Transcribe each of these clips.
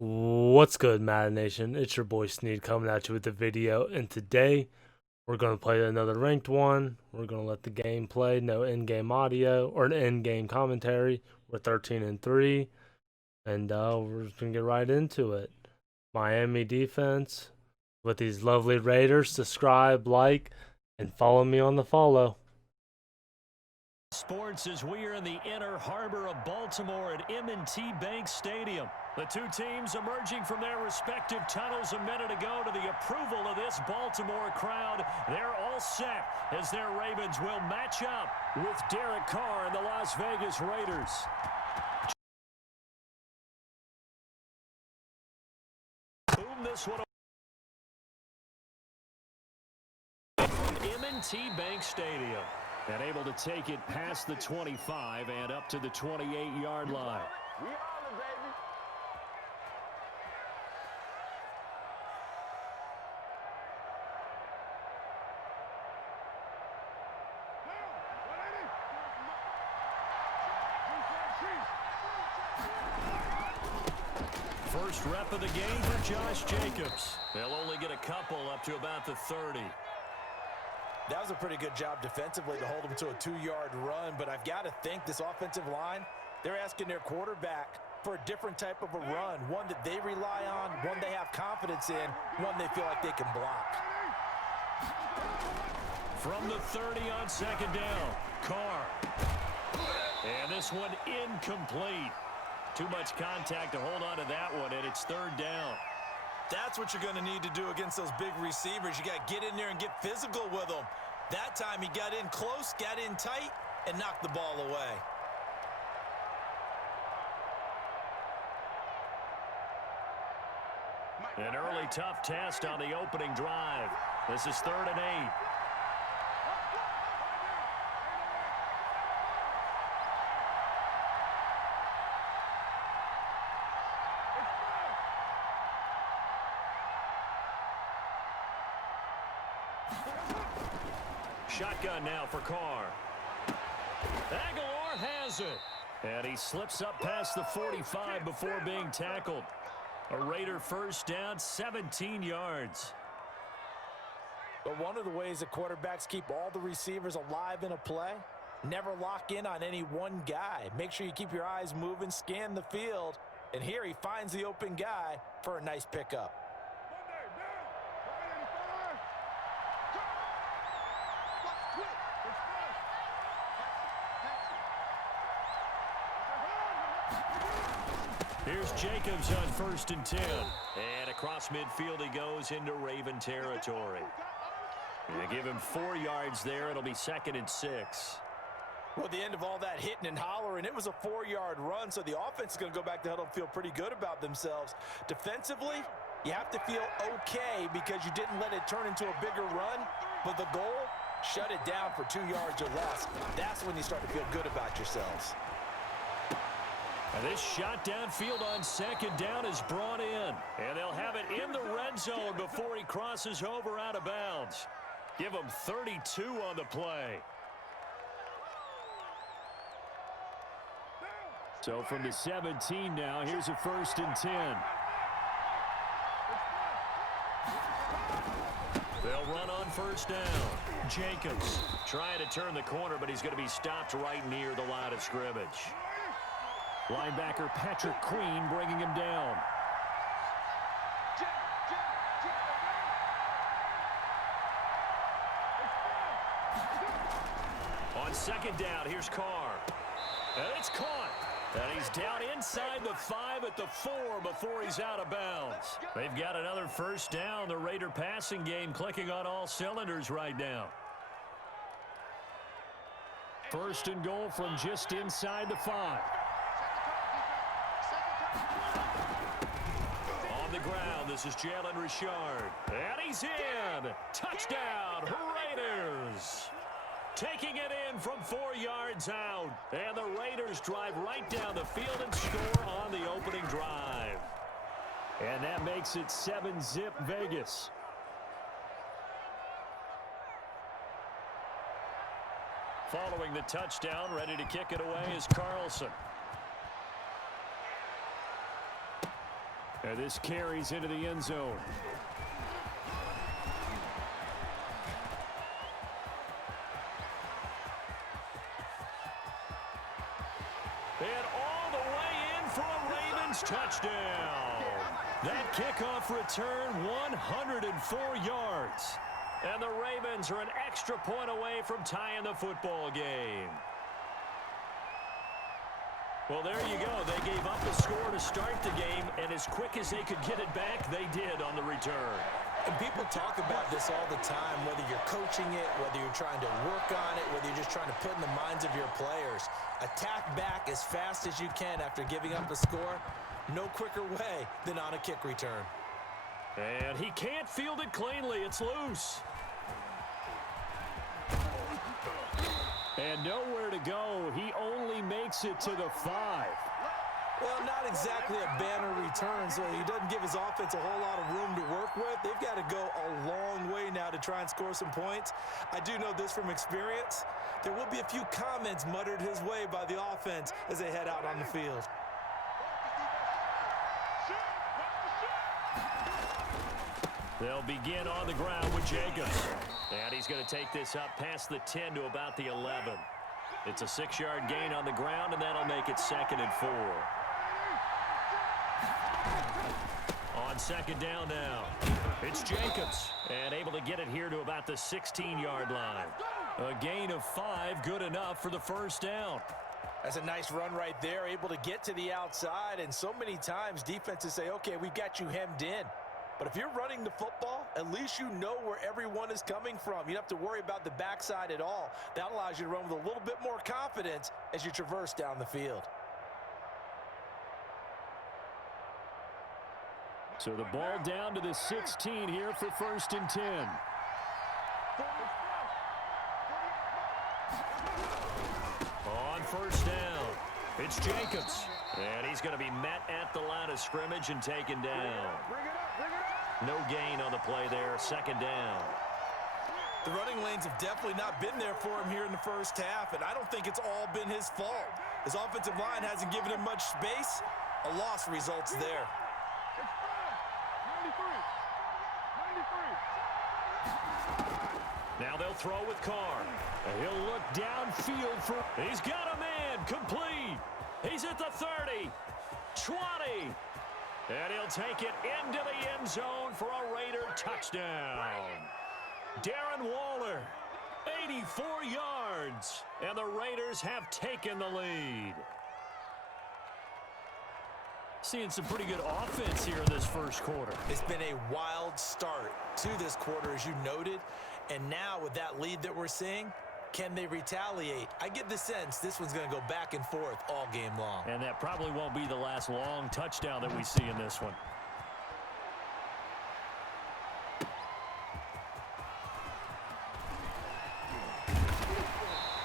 What's good, Madden Nation? It's your boy Sneed coming at you with the video, and today we're going to play another ranked one. We're going to let the game play, no in-game audio or an in-game commentary. We're 13-3, and we're just going to get right into it. Miami defense with these lovely Raiders. Subscribe, like, and follow me on the follow. Sports as we are in the inner harbor of Baltimore at M&T Bank Stadium. The two teams emerging from their respective tunnels a minute ago to the approval of this Baltimore crowd. They're all set as their Ravens will match up with Derek Carr and the Las Vegas Raiders. Boom, this one from M&T Bank Stadium. And able to take it past the 25 and up to the 28-yard line. We on it, baby. First rep of the game for Josh Jacobs. They'll only get a couple up to about the 30. That was a pretty good job defensively to hold them to a 2-yard run, but I've got to think this offensive line, they're asking their quarterback for a different type of a run, one that they rely on, one they have confidence in, one they feel like they can block. From the 30 on second down, Carr. And this one incomplete. Too much contact to hold on to that one, and it's third down. That's what you're going to need to do against those big receivers. You got to get in there and get physical with them. That time he got in close, got in tight, and knocked the ball away. An early tough test on the opening drive. This is 3rd and 8. Shotgun now for Carr. Aguilar has it. And he slips up past the 45 before being tackled. A Raider first down, 17 yards. But one of the ways that quarterbacks keep all the receivers alive in a play, never lock in on any one guy. Make sure you keep your eyes moving, scan the field. And here he finds the open guy for a nice pickup. Here's Jacobs on 1st and 10. And across midfield he goes into Raven territory. They give him 4 yards there. It'll be 2nd and 6. Well, at the end of all that hitting and hollering, it was a 4-yard run, so the offense is going to go back to huddle and feel pretty good about themselves. Defensively, you have to feel okay because you didn't let it turn into a bigger run, but the goal, shut it down for 2 yards or less. That's when you start to feel good about yourselves. And this shot downfield on 2nd down is brought in. And they'll have it in the red zone before he crosses over out of bounds. Give him 32 on the play. So from the 17 now, here's a 1st and 10. They'll run on 1st down. Jacobs trying to turn the corner, but he's going to be stopped right near the line of scrimmage. Linebacker Patrick Queen bringing him down. On 2nd down, here's Carr. And it's caught. And he's down inside the 5 at the 4 before he's out of bounds. They've got another 1st down. The Raider passing game clicking on all cylinders right now. 1st and goal from just inside the 5. On the ground, this is Jalen Richard. And he's in. Touchdown, Raiders. Taking it in from 4 yards out. And the Raiders drive right down the field and score on the opening drive. And that makes it 7-zip Vegas. Following the touchdown, ready to kick it away is Carlson. And this carries into the end zone. And all the way in for a Ravens touchdown. That kickoff return, 104 yards. And the Ravens are an extra point away from tying the football game. Well, there you go. They gave up a score to start the game, and as quick as they could get it back, they did on the return. And people talk about this all the time, whether you're coaching it, whether you're trying to work on it, whether you're just trying to put in the minds of your players. Attack back as fast as you can after giving up a score. No quicker way than on a kick return. And he can't field it cleanly. It's loose. And nowhere to go. He only makes it to the 5. Well, not exactly a banner return, so he doesn't give his offense a whole lot of room to work with. They've got to go a long way now to try and score some points. I do know this from experience. There will be a few comments muttered his way by the offense as they head out on the field. They'll begin on the ground with Jacobs. And he's going to take this up past the 10 to about the 11. It's a 6-yard gain on the ground, and that'll make it 2nd and 4. On second down now, it's Jacobs. And able to get it here to about the 16-yard line. A gain of 5, good enough for the first down. That's a nice run right there, able to get to the outside. And so many times defenses say, okay, we've got you hemmed in. But if you're running the football, at least you know where everyone is coming from. You don't have to worry about the backside at all. That allows you to run with a little bit more confidence as you traverse down the field. So the ball down to the 16 here for 1st and 10. On first down, it's Jacobs. And he's going to be met at the line of scrimmage and taken down. No gain on the play there, 2nd down. The running lanes have definitely not been there for him here in the first half, and I don't think it's all been his fault. His offensive line hasn't given him much space. A loss results there. Now they'll throw with Carr. He'll look downfield for... He's got a man, complete. He's at the 30, 20. And he'll take it into the end zone for a Raider touchdown. Darren Waller, 84 yards. And the Raiders have taken the lead. Seeing some pretty good offense here in this first quarter. It's been a wild start to this quarter, as you noted. And now with that lead that we're seeing, can they retaliate? I get the sense this one's going to go back and forth all game long. And that probably won't be the last long touchdown that we see in this one.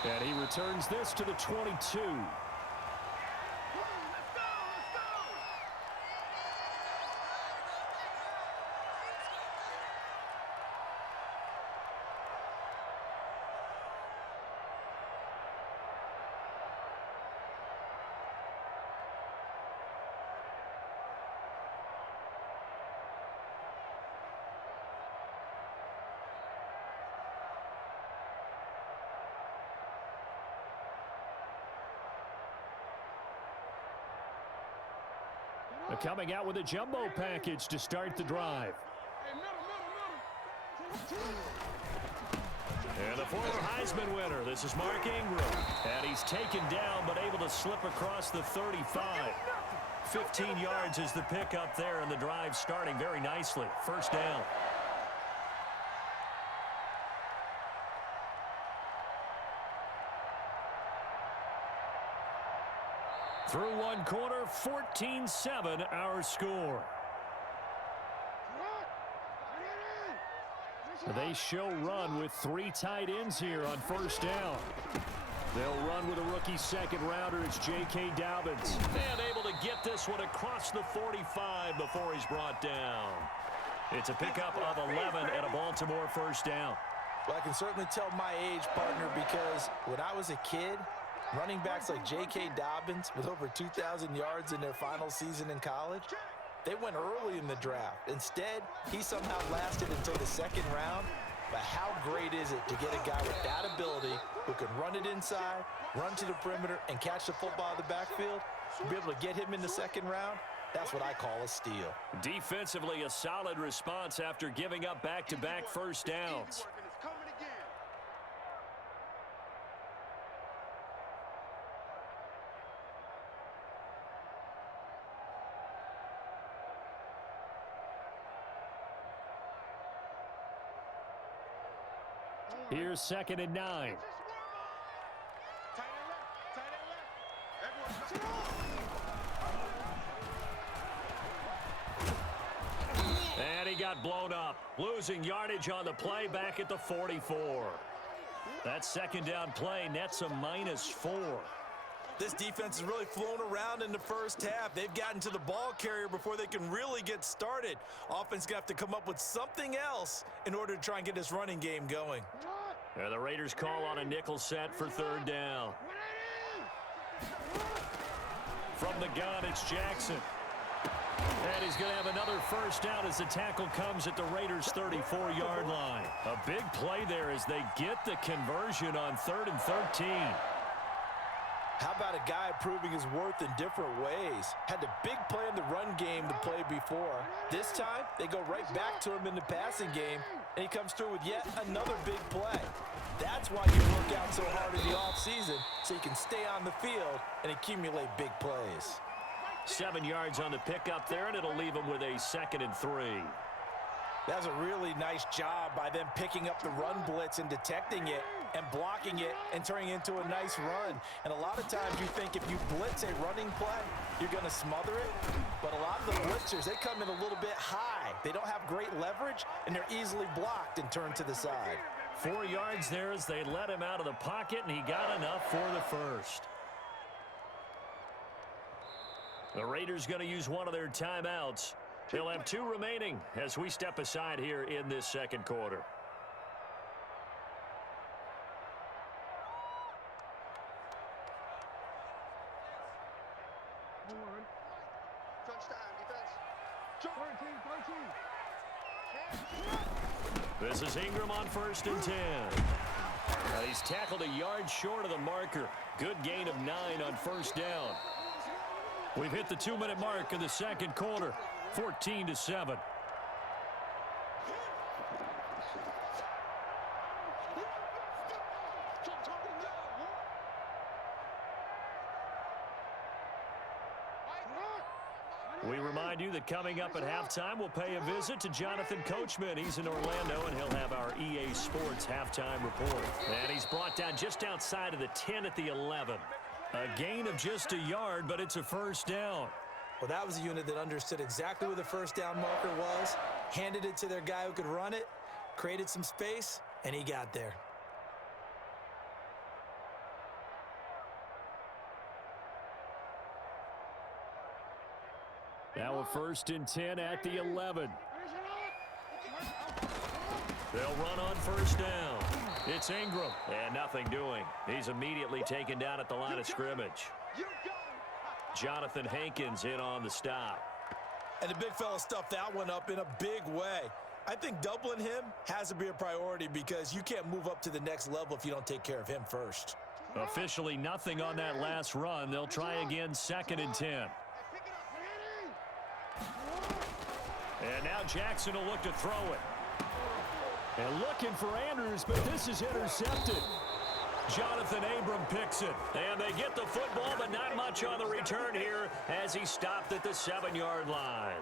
And he returns this to the 22. Coming out with a jumbo package to start the drive. And the former Heisman winner, this is Mark Ingram. And he's taken down but able to slip across the 35. 15 yards is the pickup there, and the drive starting very nicely. First down. Through one quarter, 14-7 our score. They show run with 3 tight ends here on first down. They'll run with a rookie second rounder. It's J.K. Dobbins. And able to get this one across the 45 before he's brought down. It's a pickup of 11 and a Baltimore first down. Well, I can certainly tell my age, partner, because when I was a kid, running backs like J.K. Dobbins with over 2,000 yards in their final season in college, They went early in the draft. Instead, he somehow lasted until the second round. But how great is it to get a guy with that ability who can run it inside, run to the perimeter, and catch the football in the backfield? To be able to get him in the second round, that's what I call a steal. Defensively, a solid response after giving up back-to-back first downs. Here's 2nd and 9. And he got blown up, losing yardage on the play back at the 44. That second down play nets a -4. This defense has really flown around in the first half. They've gotten to the ball carrier before they can really get started. Offense going to have to come up with something else in order to try and get this running game going. And the Raiders call on a nickel set for 3rd down. From the gun, it's Jackson. And he's going to have another first down as the tackle comes at the Raiders' 34-yard line. A big play there as they get the conversion on 3rd and 13. How about a guy proving his worth in different ways? Had the big play in the run game to play before. This time, they go right back to him in the passing game, and he comes through with yet another big play. That's why you work out so hard in the offseason, so you can stay on the field and accumulate big plays. 7 yards on the pickup there, and it'll leave him with a 2nd and 3. That's a really nice job by them picking up the run blitz and detecting it and blocking it and turning it into a nice run. And a lot of times you think if you blitz a running play, you're going to smother it. But a lot of the blitzers, they come in a little bit high. They don't have great leverage, and they're easily blocked and turned to the side. 4 yards there as they let him out of the pocket, and he got enough for the first. The Raiders going to use one of their timeouts. They'll have 2 remaining as we step aside here in this second quarter. This is Ingram on 1st and 10. He's tackled a yard short of the marker. Good gain of 9 on 1st down. We've hit the 2-minute mark in the second quarter, 14-7. We remind you that coming up at halftime, we'll pay a visit to Jonathan Coachman. He's in Orlando, and he'll have our EA Sports halftime report. And he's brought down just outside of the 10 at the 11. A gain of just a yard, but it's a first down. Well, that was a unit that understood exactly where the first down marker was, handed it to their guy who could run it, created some space, and he got there. Now a 1st and 10 at the 11. They'll run on 1st down. It's Ingram, and nothing doing. He's immediately taken down at the line of scrimmage. Jonathan Hankins in on the stop. And the big fella stuffed that one up in a big way. I think doubling him has to be a priority because you can't move up to the next level if you don't take care of him first. Officially nothing on that last run. They'll try again 2nd and 10. And now Jackson will look to throw it. And looking for Andrews, but this is intercepted. Jonathan Abram picks it. And they get the football, but not much on the return here as he stopped at the 7-yard line.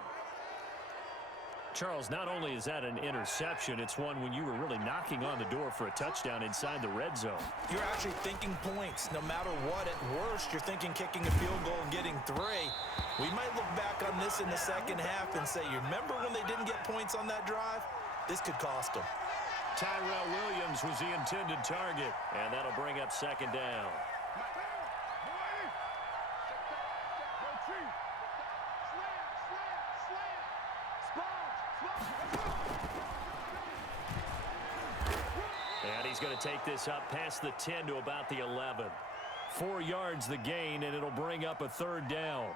Charles, not only is that an interception, it's one when you were really knocking on the door for a touchdown inside the red zone. You're actually thinking points. No matter what, at worst, you're thinking kicking a field goal and getting 3. We might look back on this in the second half and say, you remember when they didn't get points on that drive? This could cost them. Tyrell Williams was the intended target, and that'll bring up 2nd down. And he's going to take this up past the 10 to about the 11. 4 yards the gain, and it'll bring up a 3rd down.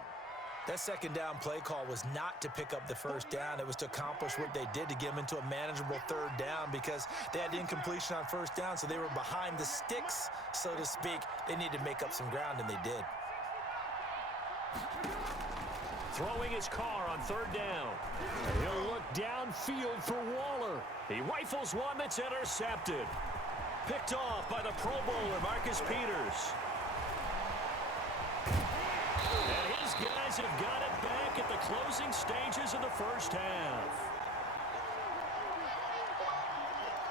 That second down play call was not to pick up the first down. It was to accomplish what they did to get them into a manageable third down because they had incompletion on first down, so they were behind the sticks, so to speak. They needed to make up some ground, and they did. Throwing his car on third down. He'll look downfield for Waller. He rifles one that's intercepted. Picked off by the Pro Bowler, Marcus Peters. And his guys have got it back at the closing stages of the first half.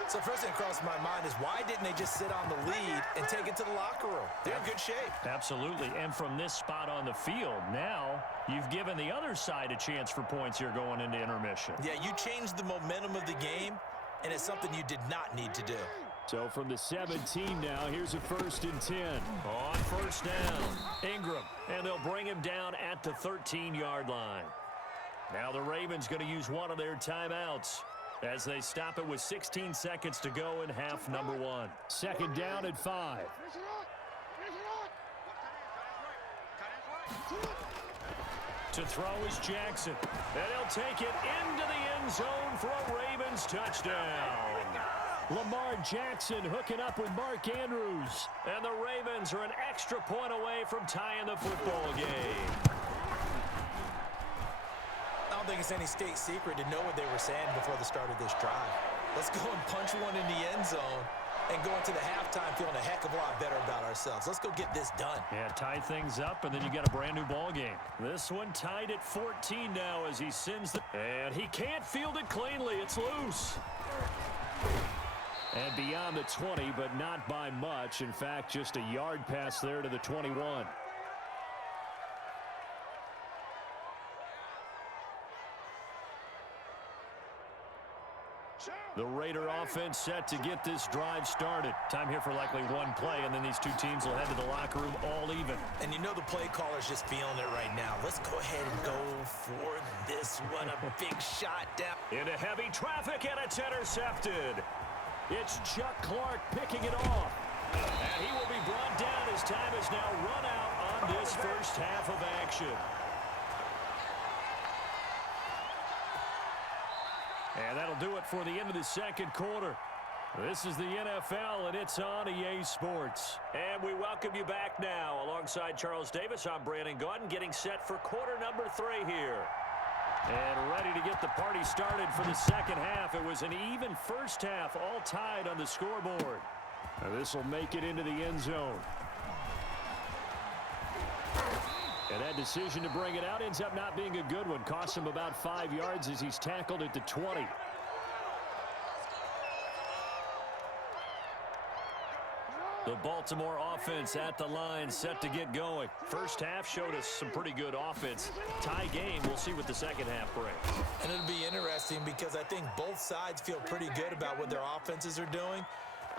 So first thing across my mind is why didn't they just sit on the lead and take it to the locker room? They're in good shape. Absolutely. And from this spot on the field, now you've given the other side a chance for points here going into intermission. Yeah, you changed the momentum of the game, and it's something you did not need to do. So from the 17 now, here's a 1st and 10. On first down, Ingram, and they'll bring him down at the 13-yard line. Now the Ravens going to use one of their timeouts as they stop it with 16 seconds to go in half number 1. 2nd down at 5. To throw is Jackson, and he'll take it into the end zone for a Ravens touchdown. Lamar Jackson hooking up with Mark Andrews. And the Ravens are an extra point away from tying the football game. I don't think it's any state secret to know what they were saying before the start of this drive. Let's go and punch one in the end zone and go into the halftime feeling a heck of a lot better about ourselves. Let's go get this done. Yeah, tie things up, and then you got a brand new ball game. This one tied at 14 now as he sends the... And he can't field it cleanly. It's loose. And beyond the 20, but not by much. In fact, just a yard pass there to the 21. The Raider offense set to get this drive started. Time here for likely one play, and then these two teams will head to the locker room all even. And you know the play caller's just feeling it right now. Let's go ahead and go for this one. A big shot down. Into heavy traffic, and it's intercepted. It's Chuck Clark picking it off. And he will be brought down as time has now run out on this first half of action. And that'll do it for the end of the second quarter. This is the NFL, and it's on EA Sports. And we welcome you back now. Alongside Charles Davis, I'm Brandon Gaudin, getting set for quarter number 3 here. And ready to get the party started for the second half. It was an even first half, all tied on the scoreboard. Now this will make it into the end zone. And that decision to bring it out ends up not being a good one. Costs him about 5 yards as he's tackled at the 20. The Baltimore offense at the line, set to get going. First half showed us some pretty good offense. Tie game, we'll see what the second half brings. And it'll be interesting because I think both sides feel pretty good about what their offenses are doing.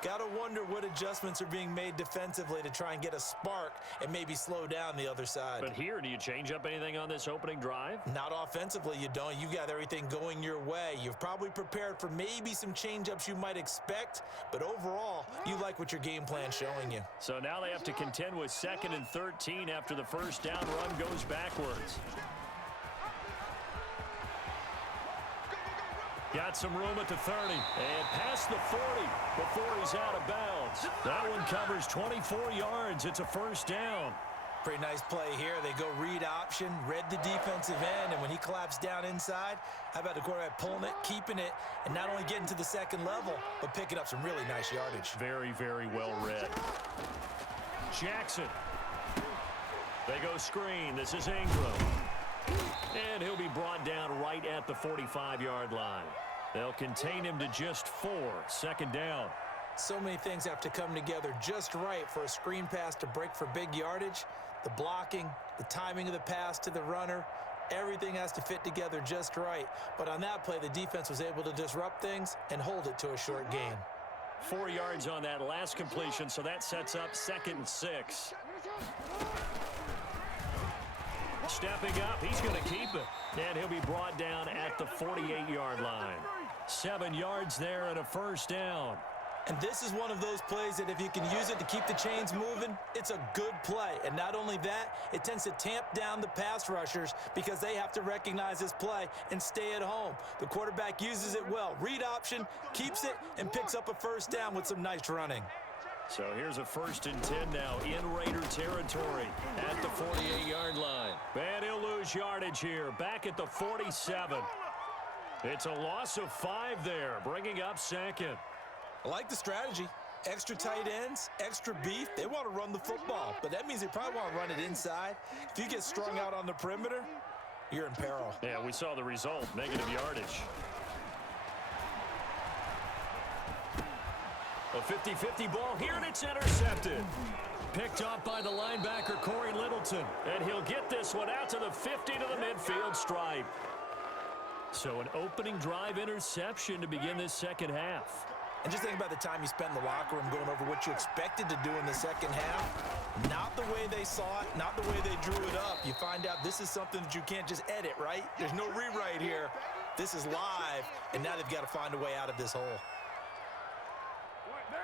Got to wonder what adjustments are being made defensively to try and get a spark and maybe slow down the other side. But here, do you change up anything on this opening drive? Not offensively, you don't. You got everything going your way. You've probably prepared for maybe some change-ups you might expect, but overall, you like what your game plan's showing you. So now they have to contend with 2nd and 13 after the first down run goes backwards. Got some room at the 30 and past the 40 before he's out of bounds. That one covers 24 yards. It's a first down. Pretty nice play here. They go read option, read the defensive end, and when he collapsed down inside, how about the quarterback pulling it, keeping it, and not only getting to the second level, but picking up some really nice yardage. Very, very well read. Jackson. They go screen. This is Ingram. And he'll be brought down right at the 45-yard line. They'll contain him to just 4. 2nd down. So many things have to come together just right for a screen pass to break for big yardage. The blocking, the timing of the pass to the runner, everything has to fit together just right. But on that play, the defense was able to disrupt things and hold it to a short gain. 4 yards on that last completion, so that sets up 2nd and 6. Stepping up, he's going to keep it. And he'll be brought down at the 48-yard line. 7 yards there and a first down. And this is one of those plays that if you can use it to keep the chains moving, it's a good play. And not only that, it tends to tamp down the pass rushers because they have to recognize this play and stay at home. The quarterback uses it well. Read option, keeps it, and picks up a first down with some nice running. So here's a 1st and 10 now in Raider territory at the 48-yard line. And he'll lose yardage here, back at the 47. It's a loss of 5 there, bringing up 2nd. I like the strategy. Extra tight ends, extra beef. They want to run the football, but that means they probably want to run it inside. If you get strung out on the perimeter, you're in peril. Yeah, we saw the result, negative yardage. A 50-50 ball here, and it's intercepted. Picked off by the linebacker, Corey Littleton. And he'll get this one out to the 50 to the midfield stripe. So an opening drive interception to begin this second half. And just think about the time you spent in the locker room going over what you expected to do in the second half. Not the way they saw it, not the way they drew it up. You find out this is something that you can't just edit, right? There's no rewrite here. This is live, and now they've got to find a way out of this hole.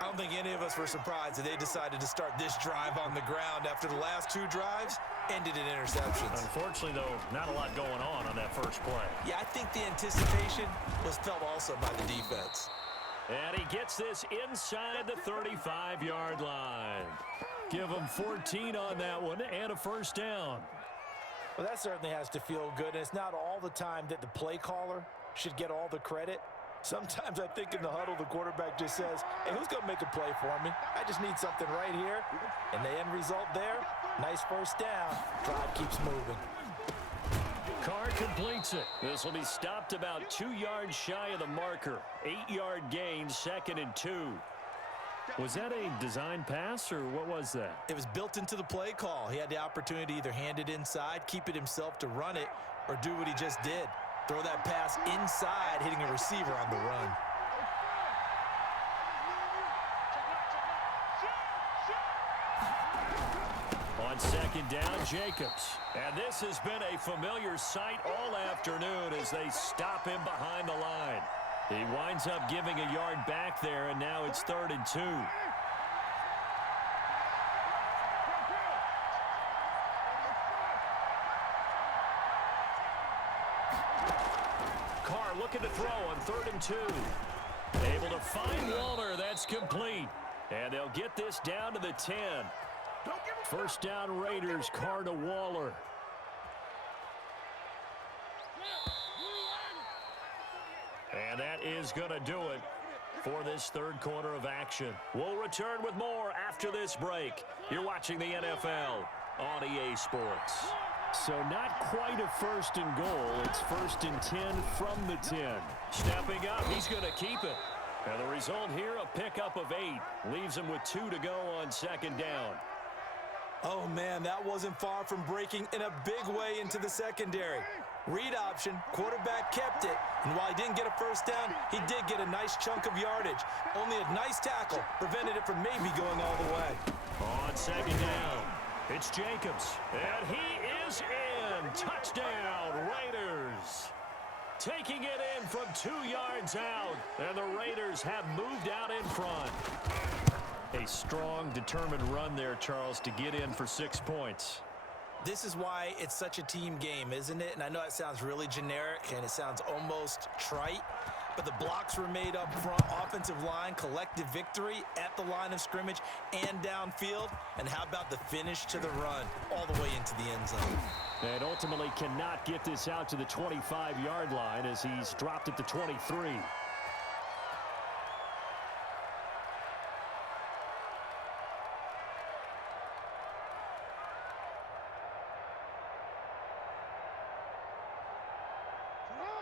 I don't think any of us were surprised that they decided to start this drive on the ground after the last 2 drives ended in interceptions. Unfortunately, though, not a lot going on that first play. Yeah, I think the anticipation was felt also by the defense. And he gets this inside the 35-yard line. Give him 14 on that one and a first down. Well, that certainly has to feel good. And it's not all the time that the play caller should get all the credit. Sometimes I think in the huddle, the quarterback just says, hey, who's going to make a play for me? I just need something right here. And the end result there, nice first down. Drive keeps moving. Carr completes it. This will be stopped about 2 yards shy of the marker. 8-yard gain, 2nd and 2. Was that a design pass, or what was that? It was built into the play call. He had the opportunity to either hand it inside, keep it himself to run it, or do what he just did. Throw that pass inside, hitting a receiver on the run. On 2nd down, Jacobs. And this has been a familiar sight all afternoon as they stop him behind the line. He winds up giving a yard back there, and now it's 3rd and 2. Carr looking to throw on 3rd and 2. Able to find Waller. That's complete. And they'll get this down to the 10. First down, Raiders. Carr to Waller. And that is going to do it for this 3rd quarter of action. We'll return with more after this break. You're watching the NFL on EA Sports. So not quite a 1st and goal. It's 1st and 10 from the 10. Stepping up, he's going to keep it. And the result here, a pickup of 8. Leaves him with 2 to go on 2nd down. Oh, man, that wasn't far from breaking in a big way into the secondary. Read option, quarterback kept it, and while he didn't get a first down, he did get a nice chunk of yardage. Only a nice tackle prevented it from maybe going all the way. On 2nd down, it's Jacobs, and he is in. Touchdown, Raiders. Taking it in from 2 yards out, and the Raiders have moved out in front. A strong, determined run there, Charles, to get in for 6 points. This is why it's such a team game, isn't it? And I know it sounds really generic and it sounds almost trite, but the blocks were made up front, offensive line, collective victory at the line of scrimmage and downfield. And how about the finish to the run all the way into the end zone? And ultimately cannot get this out to the 25-yard line as he's dropped at the 23.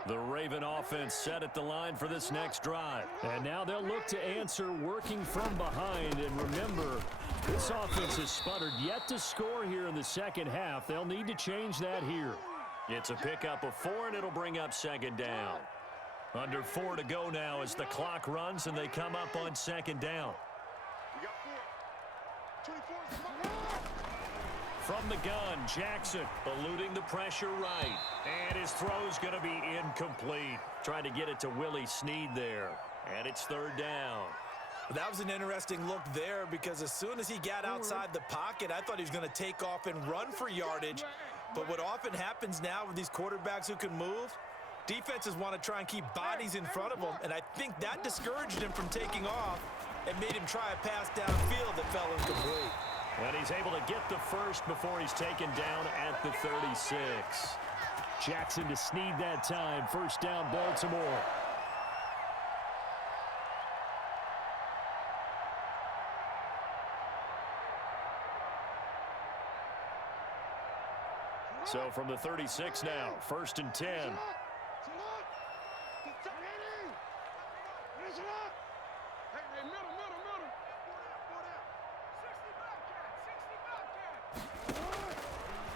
The Raven offense set at the line for this next drive. And now they'll look to answer working from behind. And remember, this offense has sputtered yet to score here in the second half. They'll need to change that here. It's a pickup of 4, and it'll bring up 2nd down. Under 4 to go now as the clock runs, and they come up on 2nd down. From the gun, Jackson eluding the pressure right. And his throw's going to be incomplete. Trying to get it to Willie Snead there. And it's 3rd down. That was an interesting look there because as soon as he got outside the pocket, I thought he was going to take off and run for yardage. But what often happens now with these quarterbacks who can move, defenses want to try and keep bodies in front of them, and I think that discouraged him from taking off and made him try a pass downfield that fell incomplete. And he's able to get the first before he's taken down at the 36. Jackson to Snead that time. First down, Baltimore. So from the 36 now, 1st and 10.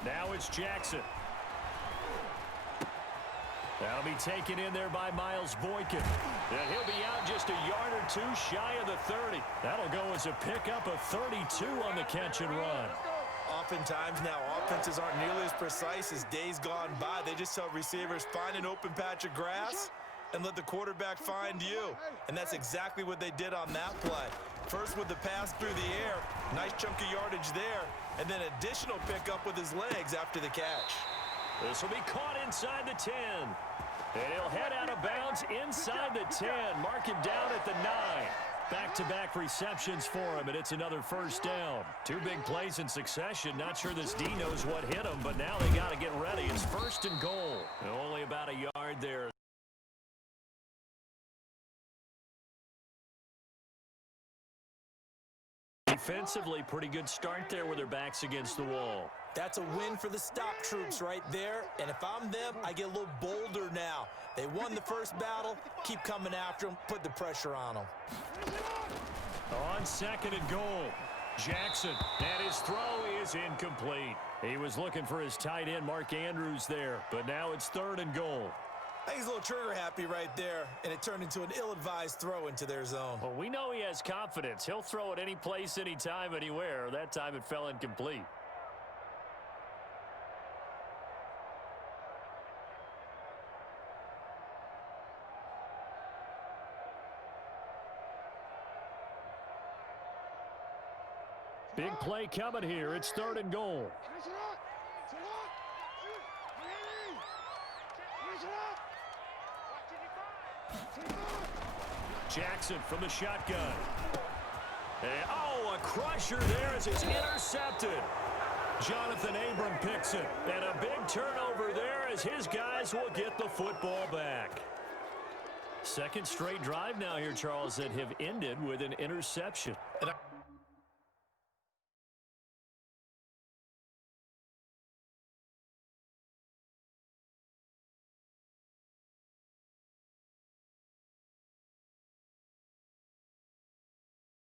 Now it's Jackson. That'll be taken in there by Miles Boykin. And he'll be out just a yard or two shy of the 30. That'll go as a pickup of 32 on the catch and run. Oftentimes now, offenses aren't nearly as precise as days gone by. They just help receivers find an open patch of grass and let the quarterback find you. And that's exactly what they did on that play. First with the pass through the air, nice chunk of yardage there, and then additional pickup with his legs after the catch. This will be caught inside the 10. And he'll head out of bounds inside the 10. Mark him down at the 9. Back-to-back receptions for him, and it's another first down. Two big plays in succession. Not sure this D knows what hit him, but now they got to get ready. It's 1st and goal. And only about a yard there. Defensively, pretty good start there with their backs against the wall. That's a win for the stop troops right there. And if I'm them, I get a little bolder now. They won the first battle. Keep coming after them. Put the pressure on them. On 2nd and goal, Jackson. And his throw is incomplete. He was looking for his tight end, Mark Andrews, there. But now it's 3rd and goal. I think he's a little trigger happy right there, and it turned into an ill-advised throw into their zone. Well, we know he has confidence. He'll throw it any place, anytime, anywhere. That time it fell incomplete. Big play coming here. It's 3rd and goal. Jackson from the shotgun. And, a crusher there as it's intercepted. Jonathan Abram picks it. And a big turnover there as his guys will get the football back. Second straight drive now here, Charles, that have ended with an interception. And